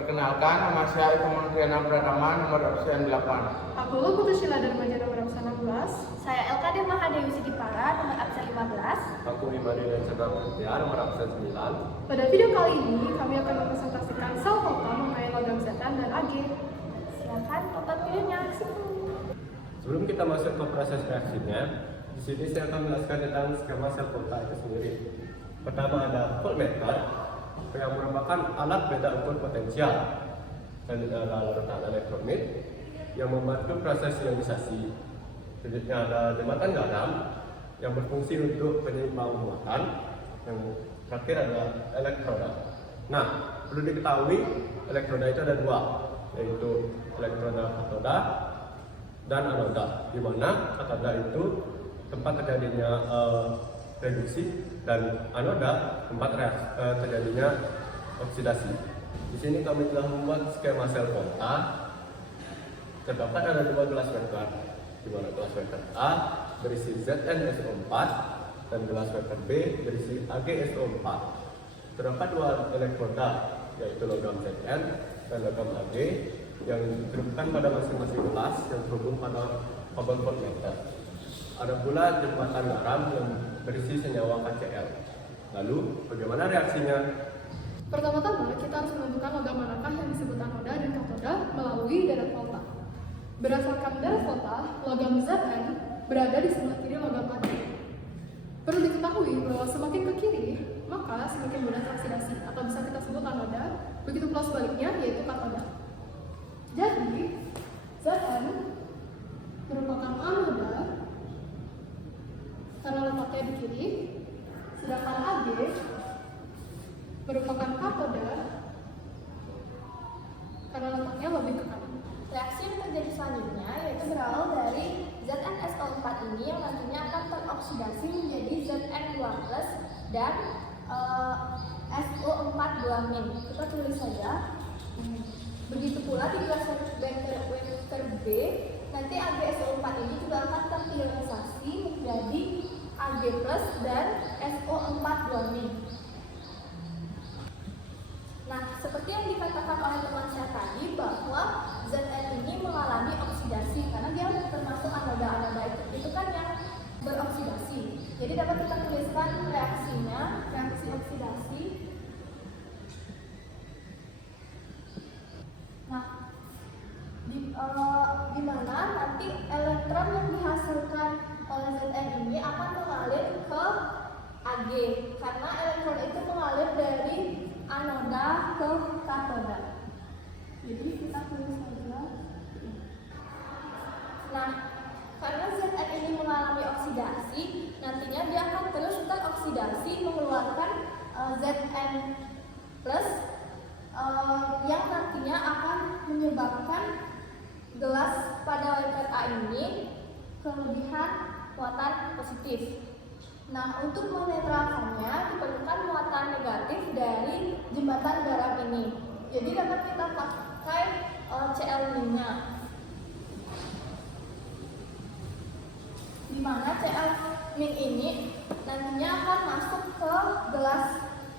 Perkenalkan, nama saya Itoman Triana Pratama, nomor absen 8. Aku Putu Syila Darmaja, nomor absen 16. Saya LKD Mahadewi Sidipara, nomor absen 15. Aku Imadi dan Sedang Mutia, nomor absen 9. Pada video kali ini, kami akan mempresentasikan sel volta mengenai logam Zn dan Ag. Silakan tonton videonya. Sebelum kita masuk ke proses reaksinya, di sini saya akan menjelaskan tentang skema sel volta itu sendiri. Pertama ada voltmeter yang merupakan alat beda ukur potensial, dan ada larutan elektronik yang membantu proses ionisasi. Selanjutnya ada jembatan garam yang berfungsi untuk penyeimbang muatan. Yang terakhir adalah elektroda. Nah, perlu diketahui elektroda itu ada dua, yaitu elektroda katoda dan anoda, di mana katoda itu tempat terjadinya reduksi dan anoda tempat terjadinya oksidasi. Di sini kami telah membuat skema sel volta. Terdapat ada dua gelas wafer, di mana gelas wafer A berisi ZnSO4 dan gelas wafer B berisi AgSO4. Terdapat dua elektroda, yaitu logam Zn dan logam Ag, yang diterhubungkan pada masing-masing gelas yang terhubung pada kabel voltmeter. Ada pula jembatan garam yang berisi senyawa KCl. Lalu, bagaimana reaksinya? Pertama-tama, kita harus menentukan logam manakah yang disebut anoda dan katoda melalui deret volta. Berdasarkan deret volta, logam Zn berada di sebelah kiri logam Ag. Perlu diketahui bahwa semakin ke kiri, maka semakin mudah teroksi atau bisa kita sebut anoda, begitu pula sebaliknya yaitu katoda. Jadi, Zn merupakan anoda karena letaknya di kiri, sedangkan Ag merupakan katoda karena letaknya lebih ke kanan. Reaksi yang terjadi selanjutnya yaitu berawal dari ZnSO4 ini yang nantinya akan teroksidasi menjadi Zn2+ dan SO4 2-. Kita tulis saja. Begitu pula di gelas wafer B, nanti AgSO4 ini juga akan terionisasi menjadi Ag+ dan SO4 2-. Nah, seperti yang dikatakan oleh teman saya tadi bahwa Zn ini mengalami oksidasi karena dia termasuk anoda itu kan yang beroksidasi. Jadi dapat kita tuliskan reaksinya, reaksi oksidasi. Nah, di mana nanti elektron yang dihasilkan oleh Zn ini akan mengalir ke Ag karena elektron itu mengalir dari anoda ke katoda. Jadi kita tulis saja. Nah, karena Zn ini mengalami oksidasi, nantinya dia akan terus teroksidasi mengeluarkan Zn plus yang nantinya akan menyebabkan gelas pada wafer A ini kelebihan muatan positif. Nah, untuk menetralkannya diperlukan muatan negatif dari jembatan garam ini. Jadi dapat kita pakai Cl-nya, di mana Cl- ini nantinya akan masuk ke gelas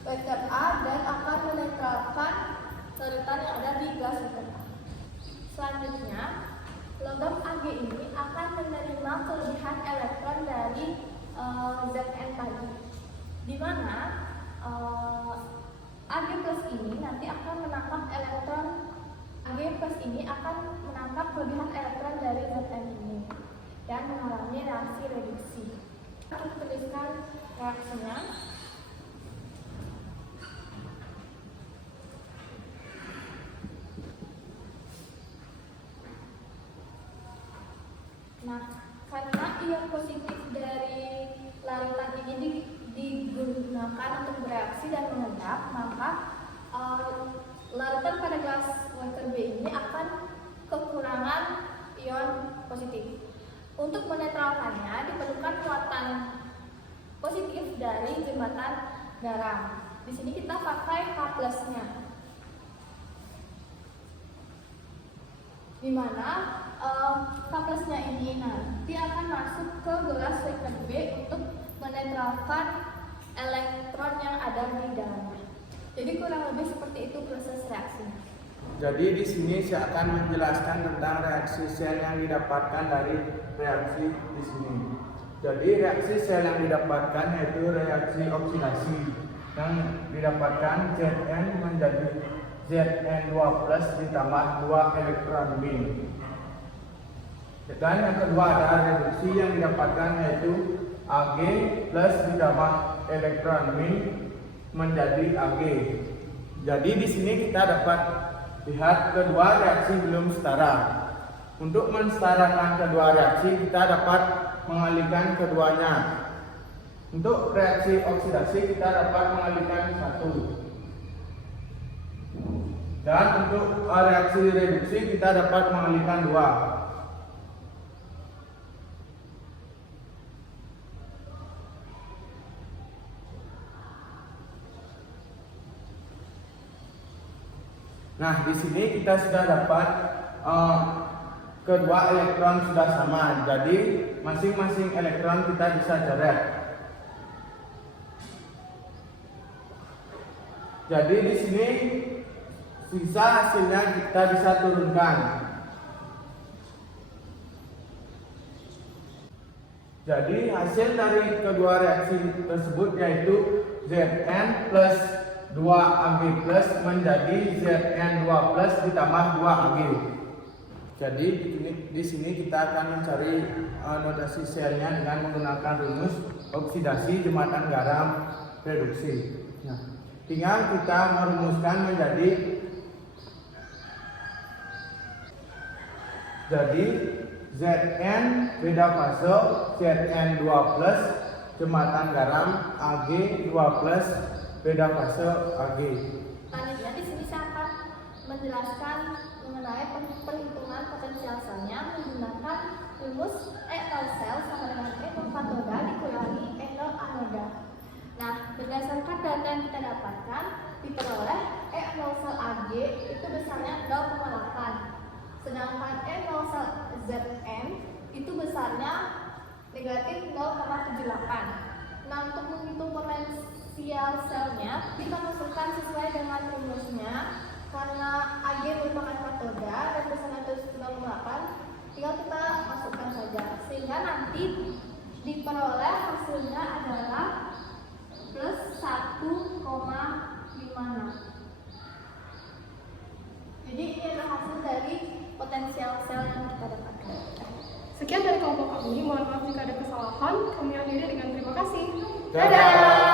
wafer A dan akan menetralkan larutan yang ada di gelas wafer A. Selanjutnya, logam Ag ini akan menerima kelebihan elektron dari Zn tadi, di mana Ag+ ini nanti akan menangkap elektron, Ag+ ini akan menangkap kelebihan elektron dari Zn ini dan mengalami reaksi reduksi. Kita tuliskan reaksinya. Nah, karena ion positif dari larutan ini digunakan untuk bereaksi dan mengendap, maka larutan pada gelas wafer B ini akan kekurangan ion positif. Untuk menetralkannya diperlukan muatan positif dari jembatan garam. Di sini kita pakai K+-nya, di mana K+-nya ini nanti akan masuk ke gelas wafer B untuk menetralkan elektron yang ada di dalamnya. Jadi kurang lebih seperti itu proses reaksinya. Jadi di sini saya akan menjelaskan tentang reaksi sel yang didapatkan dari reaksi di sini. Jadi reaksi sel yang didapatkan yaitu reaksi oksidasi yang didapatkan Zn menjadi Zn2 plus ditambah 2 elektron min. Dan yang kedua adalah reduksi yang didapatkan yaitu Ag plus ditambah elektron min menjadi Ag. Jadi di sini kita dapat lihat kedua reaksi belum setara. Untuk mensetarakan kedua reaksi kita dapat mengalihkan keduanya. Untuk reaksi oksidasi kita dapat mengalihkan satu. Dan untuk reaksi reduksi kita dapat mengalihkan dua. Nah, di sini kita sudah dapat kedua elektron sudah sama. Jadi masing-masing elektron kita bisa coret. Jadi di sini sisa hasilnya kita bisa turunkan. Jadi hasil dari kedua reaksi tersebut yaitu Zn plus 2 Ag plus menjadi Zn2 plus ditambah 2 Ag. Jadi di sini kita akan mencari notasi selnya dengan menggunakan rumus oksidasi, jembatan garam, reduksi. Nah, tinggal kita merumuskan menjadi Zn beda fase Zn2 plus jembatan garam Ag2 plus beda fase Ag. Selanjutnya di sini saya akan menjelaskan mengenai perhitungan potensial selnya menggunakan rumus E0 sel sama dengan E0 katoda dikurangi E0 anoda. Nah, berdasarkan data yang kita dapatkan, diperoleh E0 sel Ag itu besarnya 0,8, sedangkan E0 sel Zn itu besarnya negatif 0,78. Nah, untuk menghitung potensial selnya, kita masukkan sesuai dengan rumusnya. Karena Ag merupakan katoda dan besarnya 0,8, tinggal kita masukkan saja. Sehingga nanti diperoleh hasilnya adalah plus 1,56. Jadi ini adalah hasil dari potensial sel yang kita dapatkan. Sekian dari kelompok kami, mohon maaf jika ada kesalahan. Kami akhiri dengan terima kasih. Dadah.